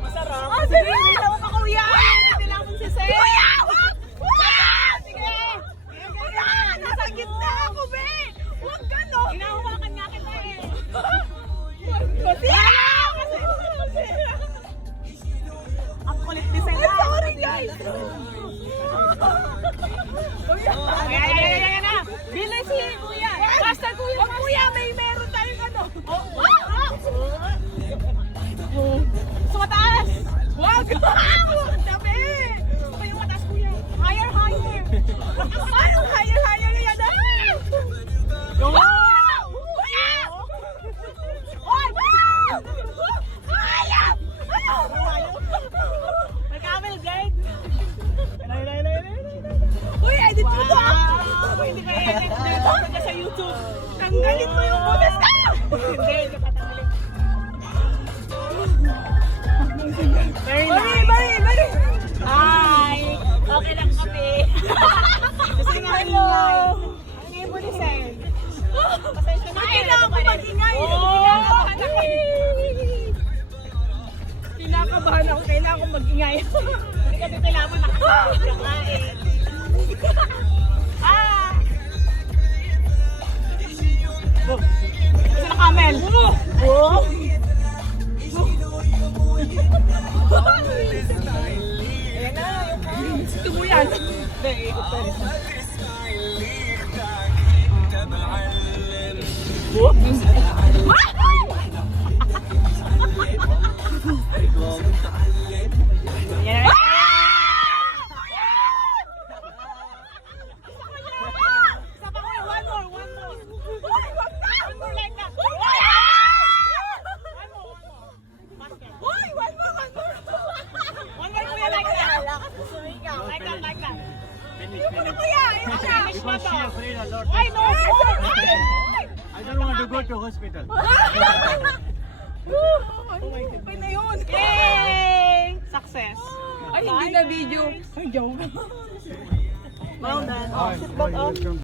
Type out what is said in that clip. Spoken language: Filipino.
Masarap. Ah, sige! Hindi lang ako kuya! Hindi lang akong sisay! Kuya! Sige! Kuya! Nasa gitna ako, be! Huwag gano'n! Hinahawakan nga kita eh! Kasi! Ang kulit ni Sela! I'm sorry, guys! Ayan na! Bilis si kuya! Basta kuya! Kuya, may meron tayong ano! Sumataas! Wag! Ang dami! Gusto yung mataas kuya! Higher, higher! Anong higher, higher na yan? Go! Kuya! Oy! Hayop! May camel guide! Uy, edit mo to! Hindi ka edit dito sa YouTube! Tanggalin mo yung butas ka! Hindi, hindi ka tatanggalin. Very nice. Bari! Hi! Okay lang kami. Kasi nga hello! Ang ibo ni Sen. Pasensya na. Ay, ako mag-ingay. Kinakabahan ako. Kailangan ko mag-ingay. Hindi ka titilapon nakasabit ka nga eh. Ah! Kasi na camel. Oh! Ayan na, ito mo yan. Hindi, ikot pa rin. Ayan na. Because she afraid a lot. Why no? I don't want to go to hospital. Okay na yun. Yay! Success. Ay, hindi na video. Ay, joke. Well done. Hi, welcome.